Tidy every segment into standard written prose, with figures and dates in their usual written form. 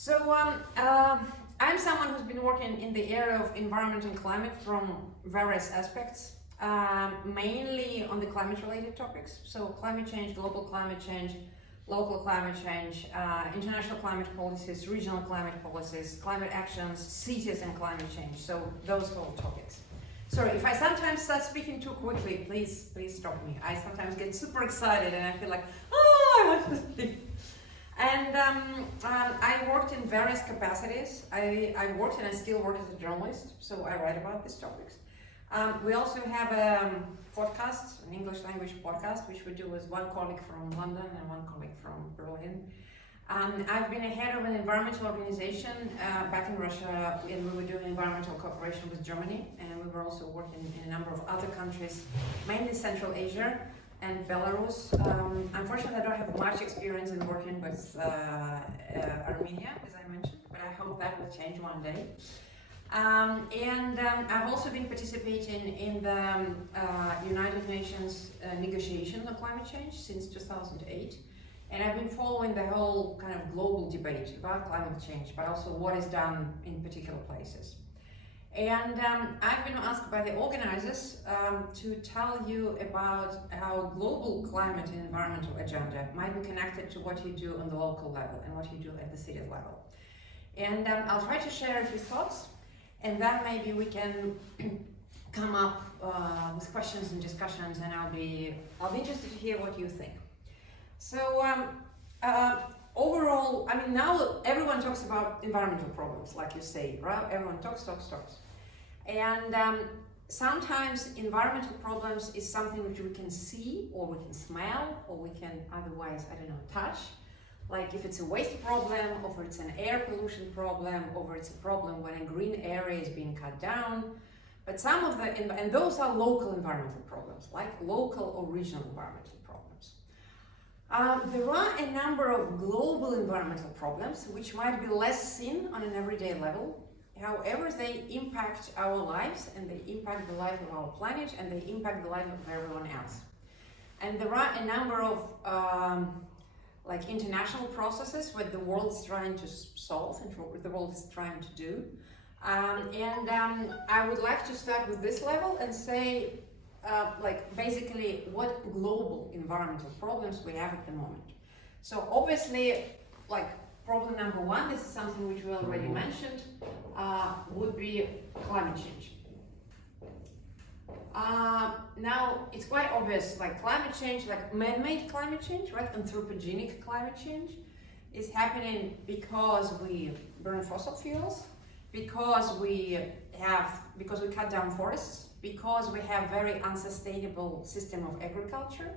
I'm someone who's been working in the area of environment and climate from various aspects, mainly on the climate-related topics. So climate change, global climate change, local climate change, international climate policies, regional climate policies, climate actions, cities and climate change. So those whole topics. Sorry, if I sometimes start speaking too quickly, please stop me. I sometimes get super excited and I feel like, oh, I want to speak. And I worked in various capacities. I worked and I still work as a journalist, so I write about these topics. We also have a podcast, an English language podcast, which we do with one colleague from London and one colleague from Berlin. I've been a head of an environmental organization back in Russia, and we were doing environmental cooperation with Germany, and we were also working in a number of other countries, mainly Central Asia and Belarus. Unfortunately, I don't have much experience in working with Armenia, as I mentioned, but I hope that will change one day. I've also been participating in the United Nations negotiation on climate change since 2008. And I've been following the whole kind of global debate about climate change, but also what is done in particular places. And I've been asked by the organizers to tell you about how global climate and environmental agenda might be connected to what you do on the local level and what you do at the city level. And I'll try to share a few thoughts, and then maybe we can come up with questions and discussions, and I'll be interested to hear what you think. So overall, I mean, now everyone talks about environmental problems, like you say, right? Everyone talks. And sometimes environmental problems is something which we can see, or we can smell, or we can otherwise, I don't know, touch. Like if it's a waste problem, or it's an air pollution problem, or it's a problem when a green area is being cut down. But some of the, and those are local environmental problems, like local or regional environmental problems. There are a number of global environmental problems which might be less seen on an everyday level. However, they impact our lives, and they impact the life of our planet, and they impact the life of everyone else. And there are a number of like international processes what the world is trying to solve and what the world is trying to do. I would like to start with this level and say like basically what global environmental problems we have at the moment. So obviously, like problem number one, this is something which we already mentioned, would be climate change. Now it's quite obvious, like climate change, like man-made climate change, right? Anthropogenic climate change is happening because we burn fossil fuels, because we cut down forests, because we have very unsustainable system of agriculture,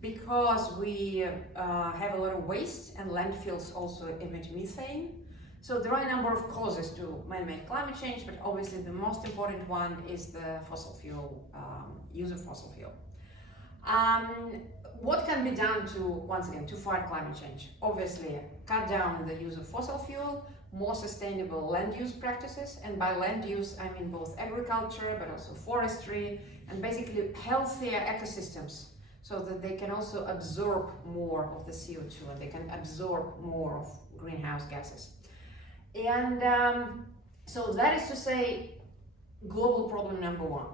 because we have a lot of waste, and landfills also emit methane. So there are a number of causes to man-made climate change, but obviously the most important one is the fossil fuel, use of fossil fuel. What can be done to, once again, to fight climate change? Obviously, cut down the use of fossil fuel, more sustainable land use practices, and by land use I mean both agriculture but also forestry, and basically healthier ecosystems so that they can also absorb more of the CO2 and they can absorb more of greenhouse gases. And so that is to say global problem number one.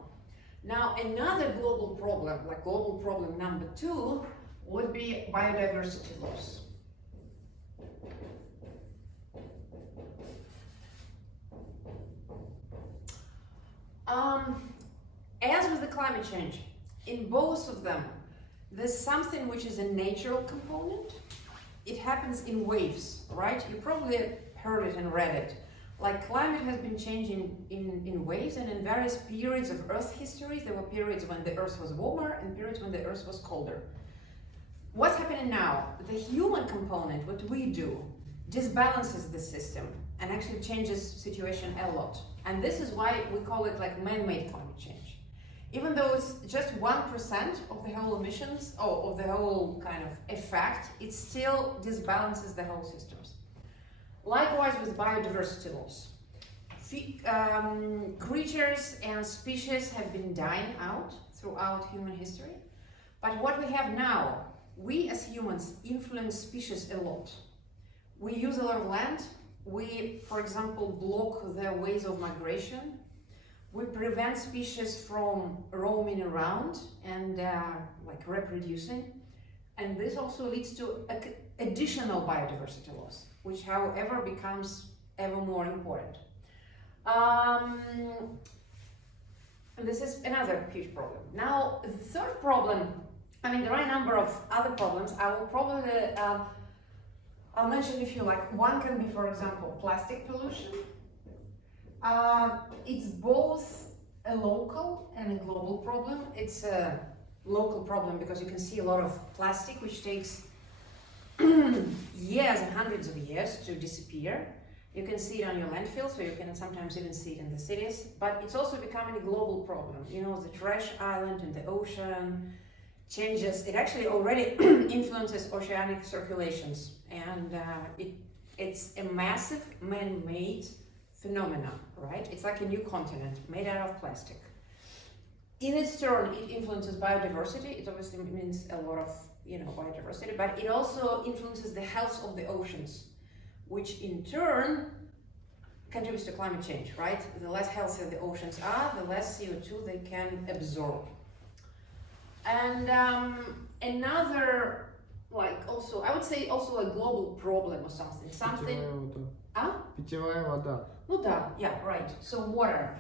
Now another global problem, like global problem number two, would be biodiversity loss. As with the climate change, in both of them, there's something which is a natural component. It happens in waves, right? You probably heard it and read it. Like climate has been changing in waves, and in various periods of Earth history, there were periods when the Earth was warmer and periods when the Earth was colder. What's happening now? The human component, what we do, disbalances the system and actually changes situation a lot. And this is why we call it like man-made climate change. Even though it's just 1% of the whole emissions, or of the whole kind of effect, it still disbalances the whole systems. Likewise with biodiversity loss. Creatures and species have been dying out throughout human history. But what we have now, we as humans influence species a lot. We use a lot of land, we, for example, block their ways of migration. We prevent species from roaming around and like reproducing. And this also leads to additional biodiversity loss, which, however, becomes ever more important. And this is another huge problem. Now, the third problem, I mean, there are a number of other problems. I will probably, I'll mention a few, like one can be, for example, plastic pollution. It's both a local and a global problem. It's a local problem because you can see a lot of plastic, which takes years and hundreds of years to disappear. You can see it on your landfills, so you can sometimes even see it in the cities, but it's also becoming a global problem. You know, the trash island in the ocean changes, it actually already influences oceanic circulations, and it's a massive man-made phenomena, right? It's like a new continent made out of plastic. In its turn, it influences biodiversity. It obviously means a lot of, you know, biodiversity, but it also influences the health of the oceans, which in turn contributes to climate change, right? The less healthy the oceans are, the less CO2 they can absorb. And another, like also, I would say also a global problem or something. Питьевая вода. Ну да, yeah, right. So water.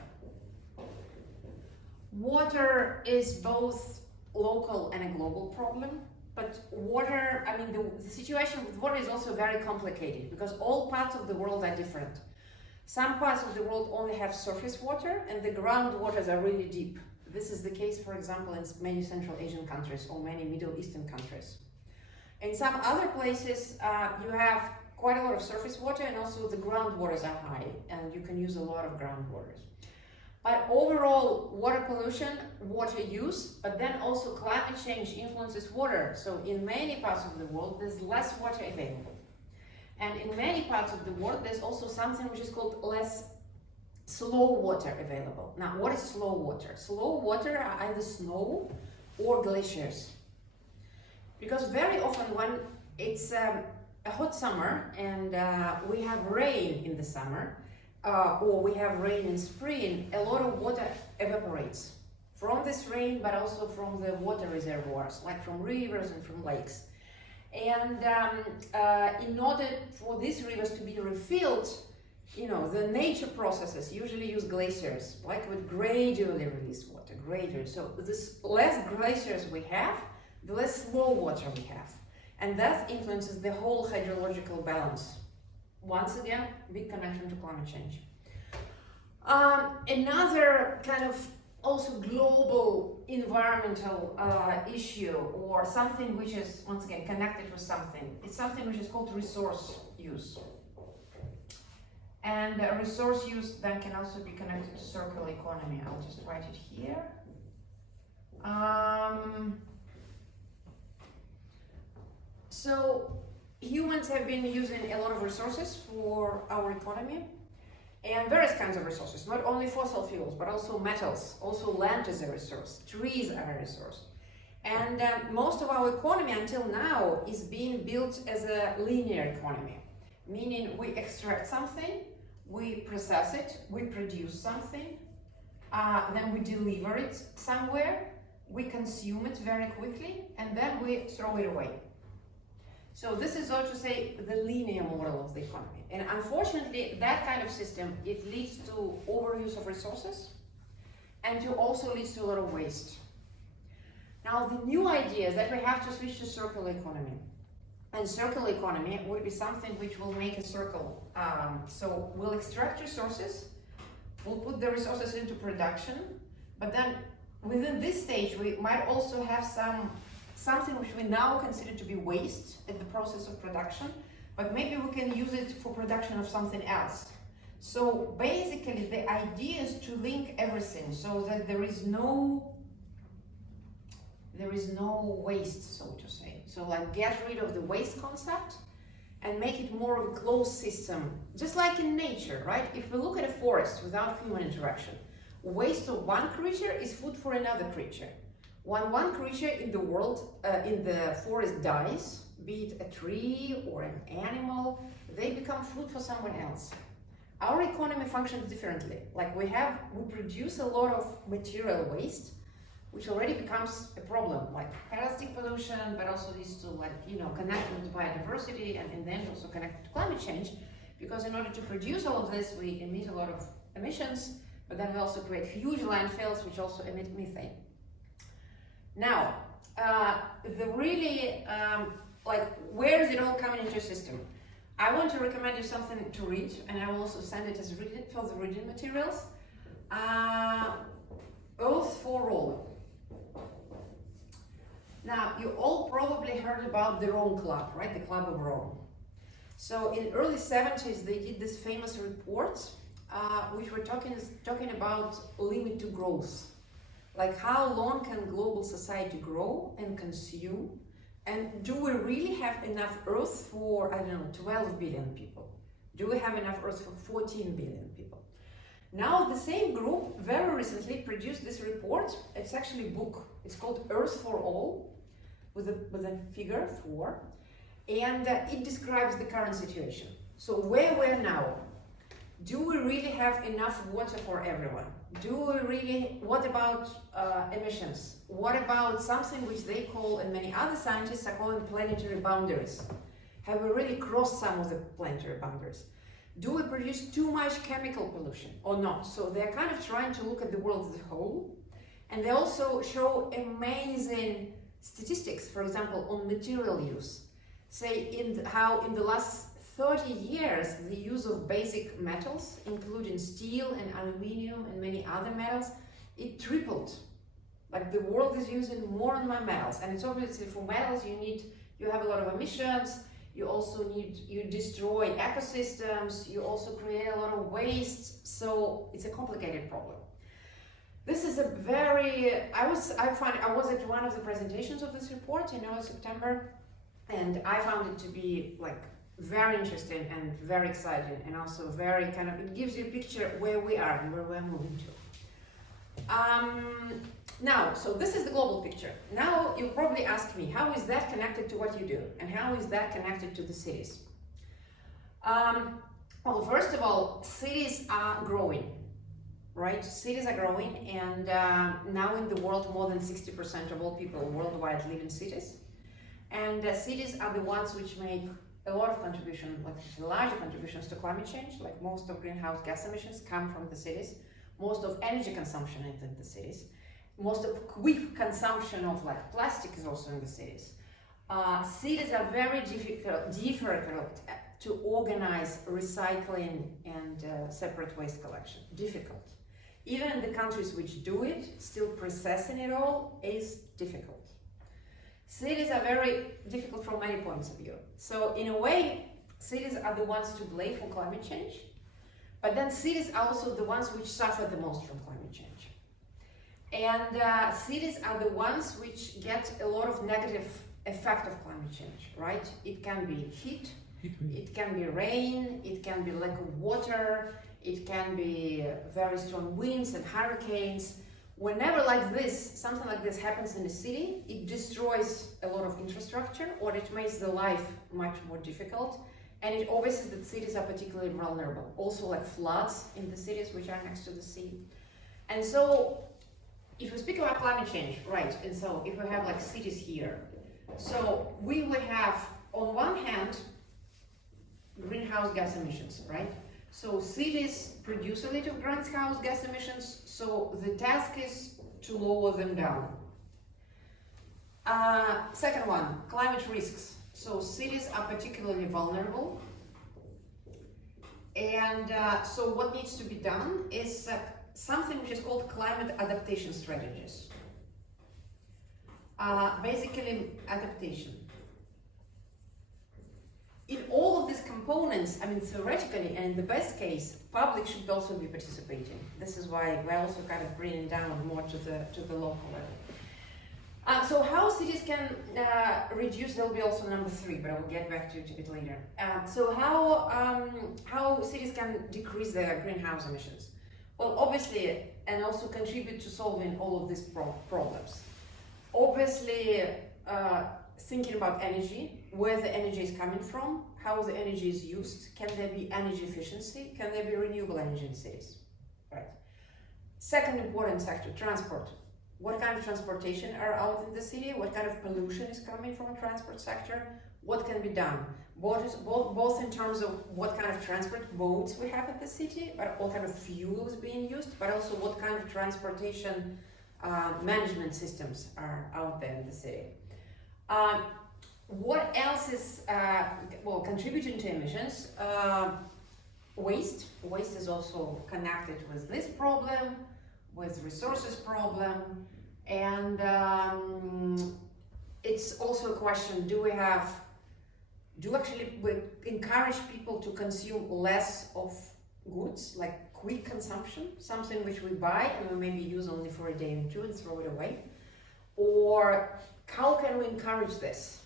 Water is both local and a global problem. But water, I mean, the situation with water is also very complicated because all parts of the world are different. Some parts of the world only have surface water and the groundwaters are really deep. This is the case, for example, in many Central Asian countries or many Middle Eastern countries. In some other places, you have quite a lot of surface water and also the groundwaters are high and you can use a lot of groundwaters. But overall, water pollution, water use, but then also climate change influences water. So in many parts of the world, there's less water available. And in many parts of the world, there's also something which is called less slow water available. Now, what is slow water? Slow water are either snow or glaciers. Because very often when it's a hot summer and we have rain in the summer, or we have rain in spring, a lot of water evaporates from this rain, but also from the water reservoirs, like from rivers and from lakes. And in order for these rivers to be refilled, you know, the nature processes usually use glaciers, like with gradually released water, gradually. So this less glaciers we have, the less slow water we have. And that influences the whole hydrological balance. Once again, big connection to climate change. Another kind of also global environmental issue, or something which is once again connected with something, it's something which is called resource use. And resource use then can also be connected to circular economy. I'll just write it here. So humans have been using a lot of resources for our economy, and various kinds of resources, not only fossil fuels, but also metals. Also land is a resource, trees are a resource. And most of our economy until now is being built as a linear economy, meaning we extract something, we process it, we produce something, then we deliver it somewhere, we consume it very quickly, and then we throw it away. So this is, so to say, the linear model of the economy. And unfortunately, that kind of system, it leads to overuse of resources, and it also leads to a lot of waste. Now, the new idea is that we have to switch to circular economy. And circular economy would be something which will make a circle. So we'll extract resources, we'll put the resources into production, but then within this stage, we might also have something which we now consider to be waste in the process of production, but maybe we can use it for production of something else. So basically the idea is to link everything so that there is no waste, so to say. So like get rid of the waste concept and make it more of a closed system, just like in nature, right? If we look at a forest without human interaction, waste of one creature is food for another creature. When one creature in the world, in the forest dies, be it a tree or an animal, they become food for someone else. Our economy functions differently. Like we produce a lot of material waste, which already becomes a problem, like plastic pollution, but also leads to connecting to biodiversity and then also connected to climate change, because in order to produce all of this, we emit a lot of emissions, but then we also create huge landfills, which also emit methane. Now, where is it all coming into a system? I want to recommend you something to read, and I will also send it as for the reading materials. Earth for All. Now, you all probably heard about the Rome Club, right? The Club of Rome. So in early 70s, they did this famous report, which were talking about limit to growth. Like how long can global society grow and consume? And do we really have enough Earth for, 12 billion people? Do we have enough Earth for 14 billion people? Now, the same group very recently produced this report. It's actually a book. It's called Earth for All, with a figure 4. And it describes the current situation. So where we're now, do we really have enough water for everyone? What about emissions? What about something which they call, and many other scientists are calling, planetary boundaries? Have we really crossed some of the planetary boundaries? Do we produce too much chemical pollution or not? So they're kind of trying to look at the world as a whole. And they also show amazing statistics, for example, on material use. Say how in the last 30 years, the use of basic metals, including steel and aluminum and many other metals, it tripled. Like the world is using more and more metals, and it's obviously for metals you have a lot of emissions. You destroy ecosystems. You also create a lot of waste. So it's a complicated problem. This is a very. I was at one of the presentations of this report in early September, and I found it to be like very interesting and very exciting, and also very it gives you a picture where we are and where we're moving to. Now, so this is the global picture. Now you'll probably ask me, how is that connected to what you do? And how is that connected to the cities? Well, first of all, cities are growing, right? Cities are growing, and now in the world, more than 60% of all people worldwide live in cities. And cities are the ones which make a lot of contribution, like larger contributions to climate change. Like most of greenhouse gas emissions come from the cities. Most of energy consumption is in the cities. Most of quick consumption of like plastic is also in the cities. Cities are very difficult to organize recycling and separate waste collection. Difficult. Even in the countries which do it, still processing it all is difficult. Cities are very difficult from many points of view. So in a way, cities are the ones to blame for climate change, but then cities are also the ones which suffer the most from climate change. And cities are the ones which get a lot of negative effect of climate change, right? It can be heat, it can be rain, it can be lack of water, it can be very strong winds and hurricanes. Whenever something like this happens in a city, it destroys a lot of infrastructure, or it makes the life much more difficult. And it obviously that cities are particularly vulnerable. Also like floods in the cities which are next to the sea. And so if we speak about climate change, right, and so if we have like cities here, so we would have on one hand greenhouse gas emissions, right? So cities produce a little greenhouse gas emissions, so the task is to lower them down. Second one, climate risks. So cities are particularly vulnerable. And so what needs to be done is something which is called climate adaptation strategies. Basically, adaptation. In all of these components, I mean, theoretically, and in the best case, public should also be participating. This is why we're also kind of bringing down more to the local level. So how cities can reduce, there'll be also number 3, but I will get back to it a bit later. So how cities can decrease their greenhouse emissions? Well, obviously, and also contribute to solving all of these problems. Obviously, thinking about energy, where the energy is coming from, how the energy is used, can there be energy efficiency, can there be renewable energy in cities, right? Second important sector, transport. What kind of transportation are out in the city? What kind of pollution is coming from a transport sector? What can be done? Both in terms of what kind of transport modes we have in the city, but what kind of fuel is being used, but also what kind of transportation management systems are out there in the city. What else is contributing to emissions? Waste. Waste is also connected with this problem, with resources problem, and it's also a question: do we encourage people to consume less of goods, like quick consumption, something which we buy and we maybe use only for a day or two and throw it away? Or how can we encourage this?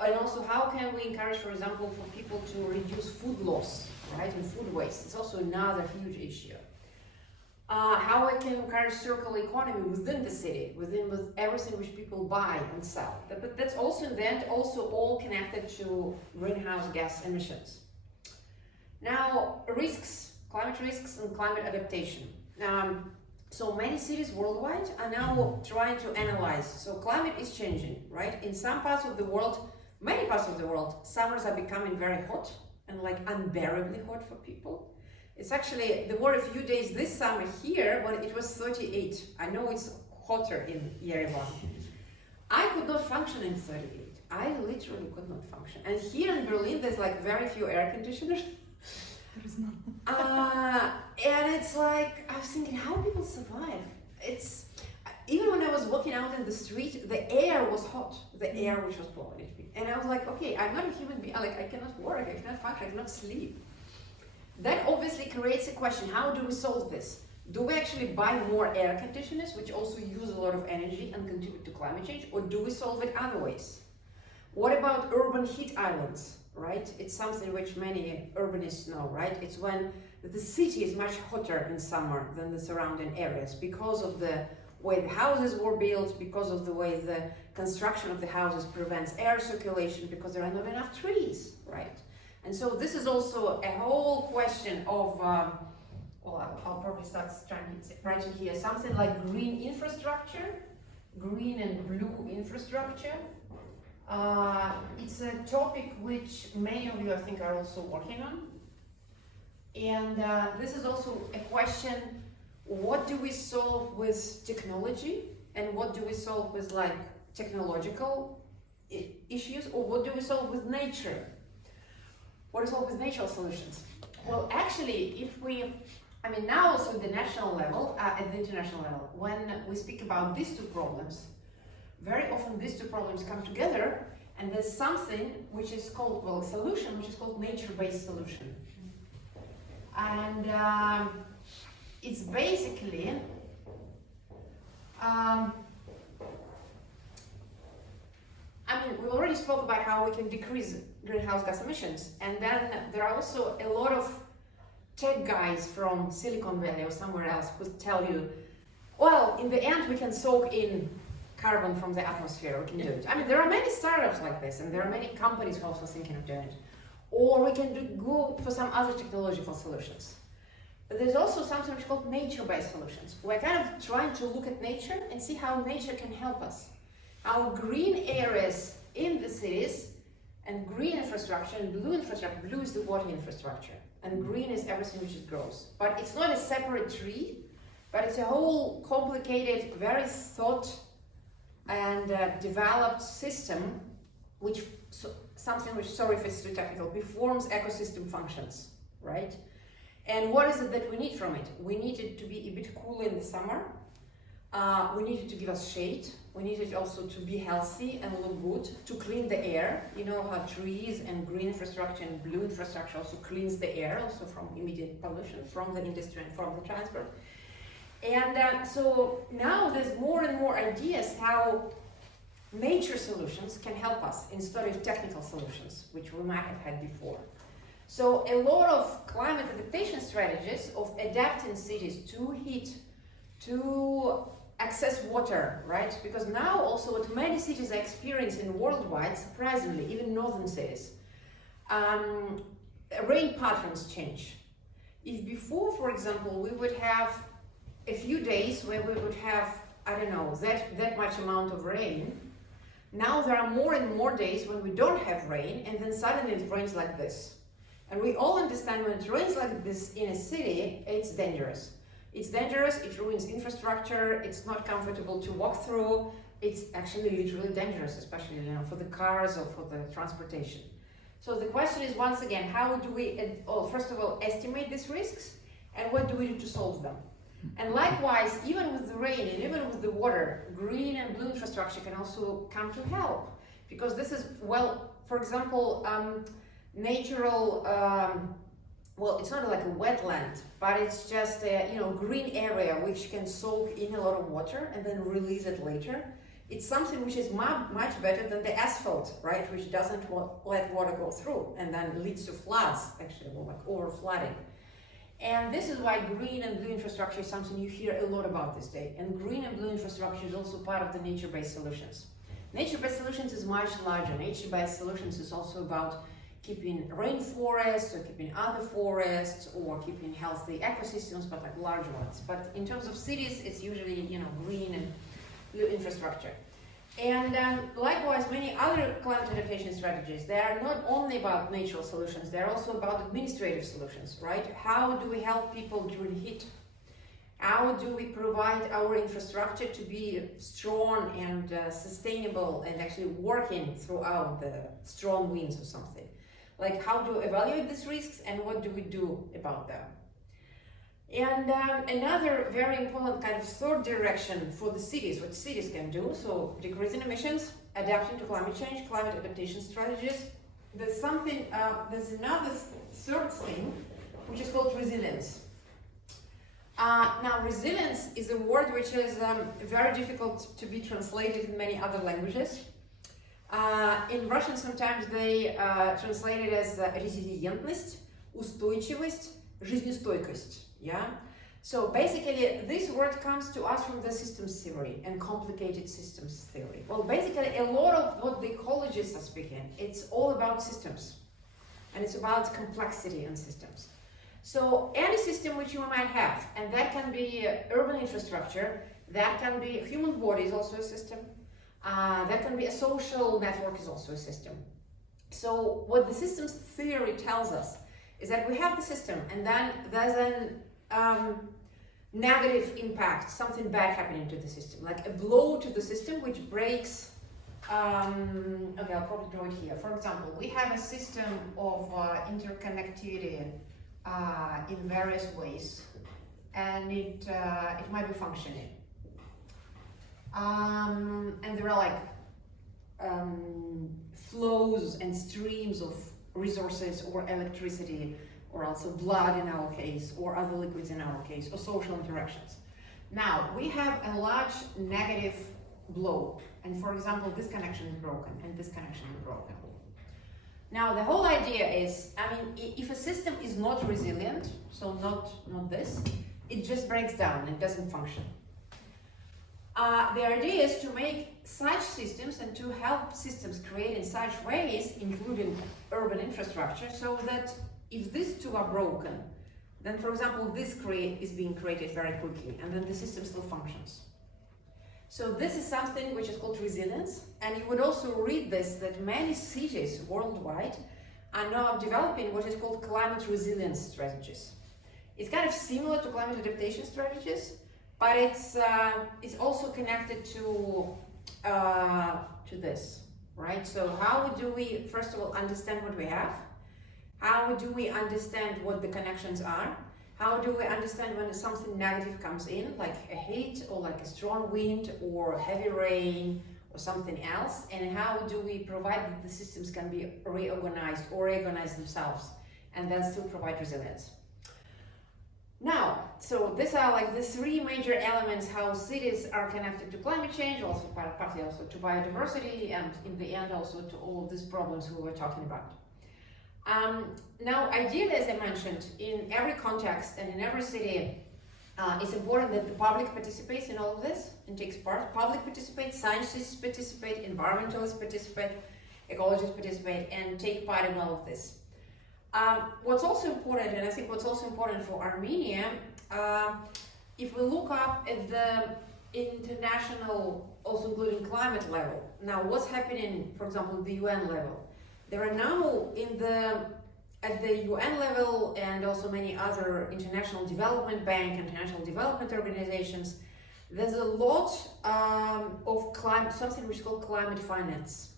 And also, how can we encourage, for example, for people to reduce food loss, right, and food waste? It's also another huge issue. How we can encourage circular economy within the city, with everything which people buy and sell. But that's also in the end also all connected to greenhouse gas emissions. Now, risks, climate risks and climate adaptation. So many cities worldwide are now trying to analyze. So climate is changing, right? In some parts of the world, many parts of the world, summers are becoming very hot and like unbearably hot for people. It's actually, there were a few days this summer here when it was 38. I know it's hotter in Yerevan. I could not function in 38. I literally could not function. And here in Berlin, there's like very few air conditioners. And it's like, I was thinking, how people survive? It's, even when I was walking out in the street, the air was hot, the air which was blowing at me. And I was like, okay, I'm not a human being, like I cannot work, I cannot function, I cannot sleep. That obviously creates a question, how do we solve this? Do we actually buy more air conditioners, which also use a lot of energy and contribute to climate change, or do we solve it other ways? What about urban heat islands, right? It's something which many urbanists know, right? It's when the city is much hotter in summer than the surrounding areas because of the way the houses were built, because of the way the construction of the houses prevents air circulation, because there are not enough trees, right? And so this is also a whole question of, I'll probably start writing here, something like green infrastructure, green and blue infrastructure. It's a topic which many of you, I think, are also working on. And this is also a question, what do we solve with technology? And what do we solve with like technological issues? Or what do we solve with nature? What is all with natural solutions? Well, actually, now also at the national level, at the international level, when we speak about these two problems, very often these two problems come together, and there's something which is called, a solution, which is called nature-based solution. And it's basically, we already spoke about how we can decrease greenhouse gas emissions, and then there are also a lot of tech guys from Silicon Valley or somewhere else who tell you, well, in the end we can soak in carbon from the atmosphere, we can do it. There are many startups like this, and there are many companies who are also thinking of doing it. Or we can go for some other technological solutions. But there's also something which is called nature-based solutions. We're kind of trying to look at nature and see how nature can help us. Our green areas in the cities, and green infrastructure and blue infrastructure, blue is the water infrastructure, and green is everything which grows. But it's not a separate tree, but it's a whole complicated, very thought and developed system, something which, sorry if it's too technical, performs ecosystem functions, right? And what is it that we need from it? We need it to be a bit cooler in the summer. We need it to give us shade. We need it also to be healthy and look good, to clean the air. You know how trees and green infrastructure and blue infrastructure also cleans the air, also from immediate pollution, from the industry and from the transport. And so now there's more and more ideas how nature solutions can help us instead of technical solutions, which we might have had before. So a lot of climate adaptation strategies of adapting cities to heat, to access water, right? Because now also what many cities are experiencing worldwide, surprisingly, even northern cities, rain patterns change. If before, for example, we would have a few days where we would have, I don't know, that much amount of rain, now there are more and more days when we don't have rain, and then suddenly it rains like this. And we all understand when it rains like this in a city, it's dangerous. It's dangerous, it ruins infrastructure, it's not comfortable to walk through, it's actually literally dangerous, especially for the cars or for the transportation. So the question is, once again, how do we, first of all, estimate these risks, and what do we do to solve them? And likewise, even with the rain and even with the water, green and blue infrastructure can also come to help. Because this is, well, for example, natural, well, it's not like a wetland, but it's just a green area which can soak in a lot of water and then release it later. It's something which is much better than the asphalt, right? Which doesn't let water go through and then leads to floods, actually, or like over flooding. And this is why green and blue infrastructure is something you hear a lot about this day. And green and blue infrastructure is also part of the nature-based solutions. Nature-based solutions is much larger. Nature-based solutions is also about keeping rainforests or keeping other forests or keeping healthy ecosystems, but like large ones. But in terms of cities, it's usually green and blue infrastructure. And likewise, many other climate adaptation strategies, they are not only about natural solutions, they're also about administrative solutions, right? How do we help people during heat? How do we provide our infrastructure to be strong and sustainable and actually working throughout the strong winds or something? Like, how to evaluate these risks and what do we do about them? And another very important kind of third direction for the cities, what cities can do, so decreasing emissions, adapting to climate change, climate adaptation strategies. There's another third thing, which is called resilience. Now, resilience is a word which is very difficult to be translated in many other languages. In Russian, sometimes they translate it as резилиентность, устойчивость, жизнестойкость. Yeah. So basically, this word comes to us from the systems theory and complicated systems theory. Well, basically, a lot of what the ecologists are speaking, it's all about systems, and it's about complexity in systems. So any system which you might have, and that can be urban infrastructure, that can be human body is also a system, that can be a social network is also a system. So what the systems theory tells us is that we have the system, and then there's an negative impact, something bad happening to the system, like a blow to the system which breaks, okay, I'll probably draw it here. For example, we have a system of interconnectivity in various ways, and it might be functioning. And there are like flows and streams of resources or electricity, or also blood in our case, or other liquids in our case, or social interactions. Now, we have a large negative blow, and for example, this connection is broken, and this connection is broken. Now, the whole idea is, if a system is not resilient, so not this, it just breaks down, it doesn't function. The idea is to make such systems and to help systems create in such ways, including urban infrastructure, so that if these two are broken, then, for example, this is being created very quickly, and then the system still functions. So this is something which is called resilience, and you would also read this, that many cities worldwide are now developing what is called climate resilience strategies. It's kind of similar to climate adaptation strategies, but it's also connected to this, right? So how do we, first of all, understand what we have? How do we understand what the connections are? How do we understand when something negative comes in, like a heat or like a strong wind or heavy rain or something else? And how do we provide that the systems can be reorganized or reorganize themselves and then still provide resilience? Now, so these are like the three major elements how cities are connected to climate change, also partly also to biodiversity, and in the end also to all of these problems we were talking about. Now, ideally, as I mentioned, in every context and in every city, It's important that the public participates in all of this and takes part. Public participates, scientists participate, environmentalists participate, ecologists participate, and take part in all of this. What's also important, and I think what's also important for Armenia, if we look up at the international, also including climate level, now what's happening, for example, at the UN level? There are now at the UN level and also many other international development bank, international development organizations, there's a lot of climate, something which is called climate finance.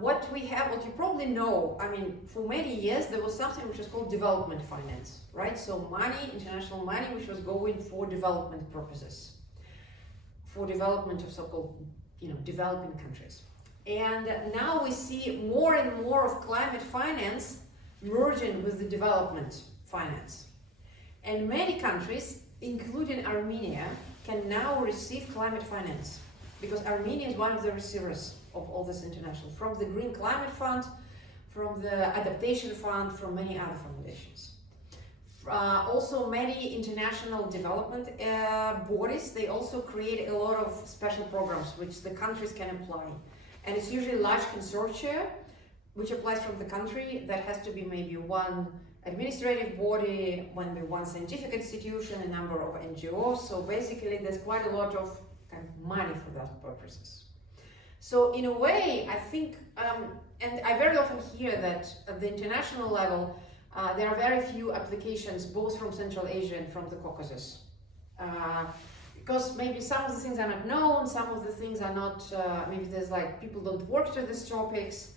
What you probably know, I mean, for many years there was something which was called development finance, right? So money, international money, which was going for development purposes, for development of so-called, developing countries. And now we see more and more of climate finance merging with the development finance. And many countries, including Armenia, can now receive climate finance because Armenia is one of the receivers of all this international, from the Green Climate Fund, from the Adaptation Fund, from many other foundations. Also many international development bodies, they also create a lot of special programs which the countries can apply. And it's usually large consortia which applies from the country that has to be maybe one administrative body, maybe one scientific institution, a number of NGOs. So basically there's quite a lot of kind of money for that purposes. So in a way, I think, and I very often hear that at the international level, there are very few applications, both from Central Asia and from the Caucasus. Because maybe some of the things are not known, some of the things are not, maybe there's like, people don't work to these topics.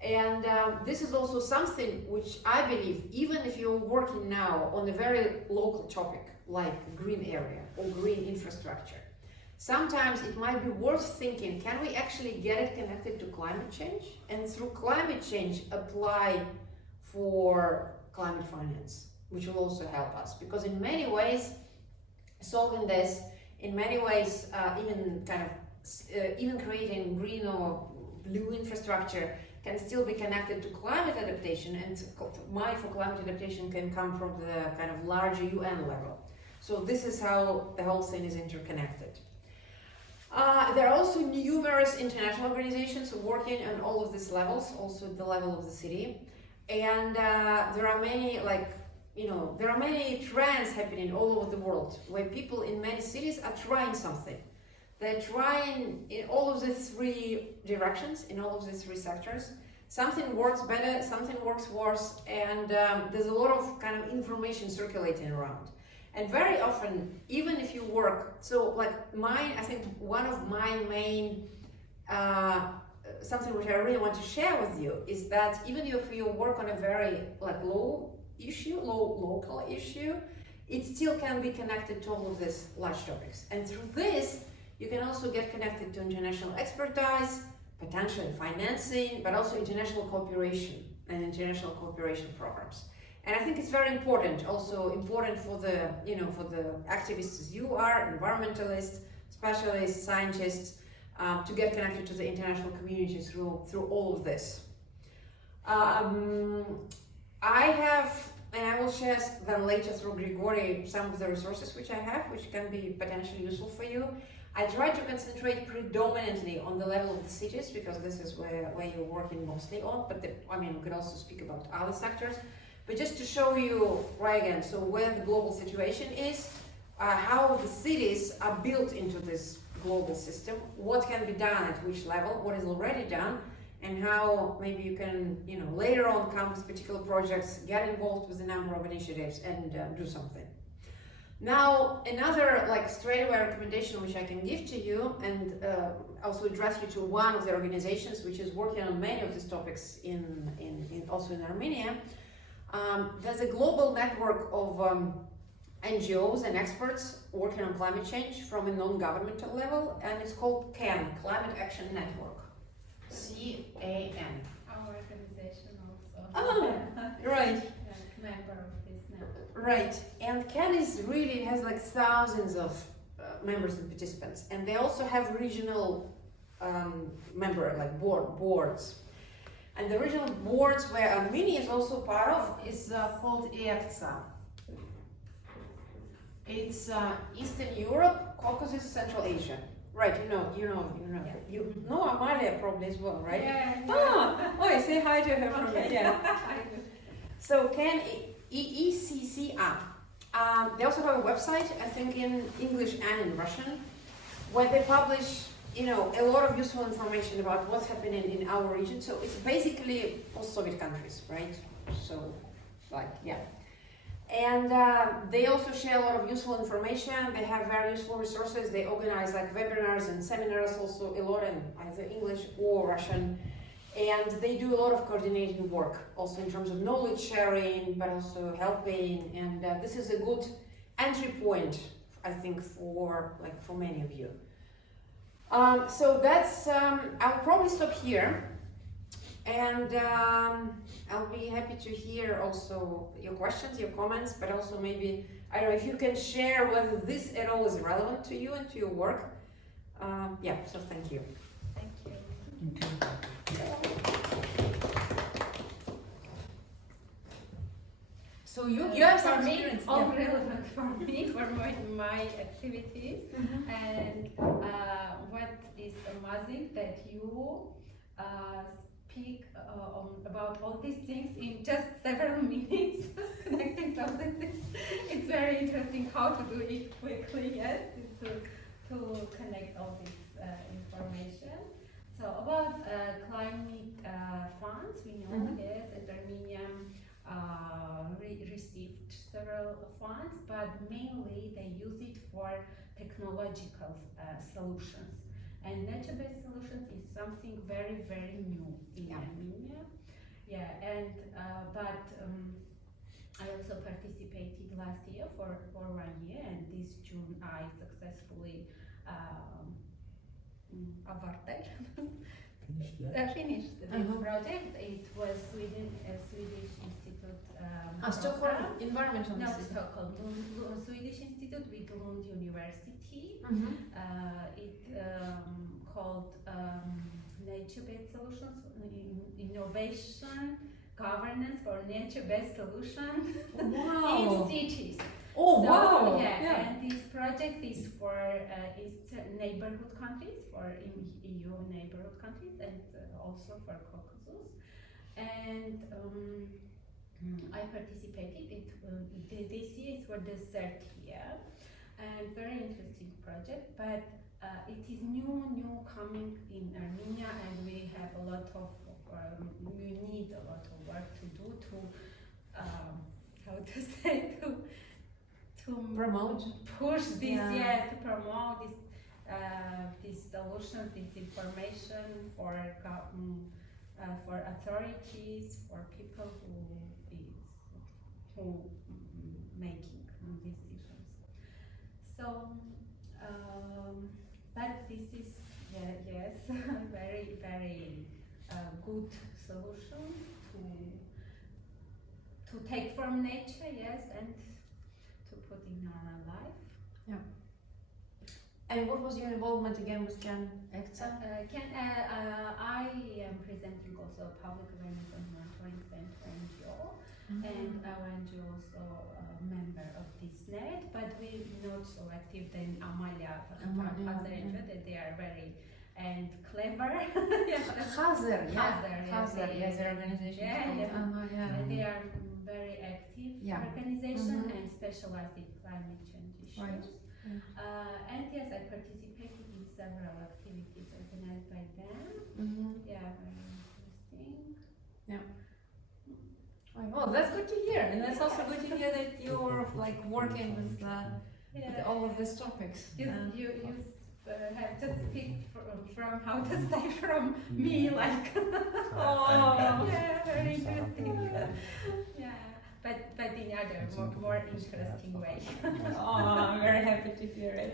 And this is also something which I believe, even if you're working now on a very local topic, like green area or green infrastructure, sometimes it might be worth thinking, can we actually get it connected to climate change? And through climate change, apply for climate finance, which will also help us. Because in many ways, solving this, in many ways, even creating green or blue infrastructure can still be connected to climate adaptation, and money for climate adaptation can come from the kind of larger UN level. So this is how the whole thing is interconnected. There are also numerous international organizations working on all of these levels, also at the level of the city. And there are many, there are many trends happening all over the world where people in many cities are trying something. They're trying in all of the three directions, in all of the three sectors. Something works better, something works worse, and there's a lot of kind of information circulating around. And very often, even if you work, so like I think one of my main, something which I really want to share with you is that even if you work on a very local issue, it still can be connected to all of these large topics. And through this, you can also get connected to international expertise, potentially financing, but also international cooperation and international cooperation programs. And I think it's very important, also important for the, for the activists as you are, environmentalists, specialists, scientists, to get connected to the international community through all of this. I have, and I will share them later through Grigori, some of the resources which I have, which can be potentially useful for you. I try to concentrate predominantly on the level of the cities, because this is where you're working mostly on, but we could also speak about other sectors. But just to show you, right again, so where the global situation is, how the cities are built into this global system, what can be done at which level, what is already done, and how maybe you can, later on come with particular projects, get involved with a number of initiatives and do something. Now, another straightaway recommendation which I can give to you, and also address you to one of the organizations which is working on many of these topics also in Armenia. There's a global network of NGOs and experts working on climate change from a non-governmental level, and it's called CAN, Climate Action Network. CAN. Our organization also. Oh, right. Member of this network. Right, and CAN has thousands of members and participants, and they also have regional boards. And the regional boards where Armenia is also part of is called EACTSA. It's Eastern Europe, Caucasus, Central Asia. Right, you know. Yeah. You know Amalia probably as well, right? Yeah. Oh, say hi to her from Okay. me. Yeah. So can EECCA. They also have a website, I think in English and in Russian, where they publish, a lot of useful information about what's happening in our region. So it's basically post-Soviet countries, right? So, yeah. And they also share a lot of useful information. They have very useful resources. They organize webinars and seminars, also a lot in either English or Russian. And they do a lot of coordinating work, also in terms of knowledge sharing, but also helping. And this is a good entry point, I think, for many of you. So that's, I'll probably stop here. And I'll be happy to hear also your questions, your comments, but also maybe, I don't know, if you can share whether this at all is relevant to you and to your work. Yeah, so thank you. Thank you. So you have some for me, experience. all relevant for me, for my activities. Mhm. And what is amazing that you speak about all these things in just several minutes, connecting all these things. It's very interesting how to do it quickly, yes, to connect all this information. So about climate funds, we know, Mhm. yes, that Armenia received several funds, but mainly they use it for technological solutions. And nature-based solutions is something very, very new in Armenia. Yeah, and I also participated last year for 1 year, and this June I successfully finished this project. It was Swedish Institute. Stockholm program. Environmental No, Institute. Stockholm, Swedish Institute with Lund University. Mhm. It called Nature-Based Solutions, Innovation, Governance for Nature-Based Solutions Wow. in cities. Oh, So, wow. Yeah, and this project is for Eastern neighborhood countries, for EU neighborhood countries, and also for Caucasus. And I participated. This year is for the third year, and very interesting project. But it is new coming in Armenia, and we have a lot of we need a lot of work to do to how to say to Promote. push this, Yeah. to promote this these solutions, this information for authorities, for people who making decisions. So, but this is yes, very good solution to take from nature, yes, and to put in our life. Yeah. And what was your involvement again with Can Ekta? I am presenting also a public awareness and monitoring center NGO, and our NGO also a member of this net, but we're not so active than Amalia that they are very and clever. Hazer, Hazer, their organization. And they are very active organization and specialized in climate change issues. Right. And yes, I participated in several activities organized by them. Yeah, very interesting. Yeah. Well, that's good to hear, and that's also good to hear that you're working with all of these topics. You have to speak from how to say from me, oh, yeah, very interesting. Yeah, but in other more interesting way. Oh, I'm very happy to hear it.